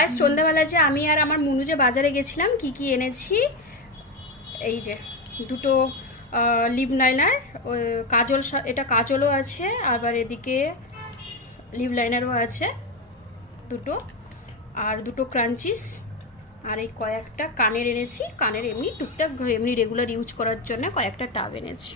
Guys সন্ধ্যাবেলা যে আমি আর আমার মুনু যে বাজারে গেছিলাম কি কি এনেছি, এই যে দুটো লিপ লাইনার, কাজল, এটা কাজলও আছে, আবার এদিকে লিপ লাইনারও আছে দুটো, আর দুটো ক্রাঞ্চিস, আর এই কয়েকটা কানের এনেছি, কানের এমনি টুকটাক এমনি রেগুলার ইউজ করার জন্য কয়েকটা টাব এনেছি।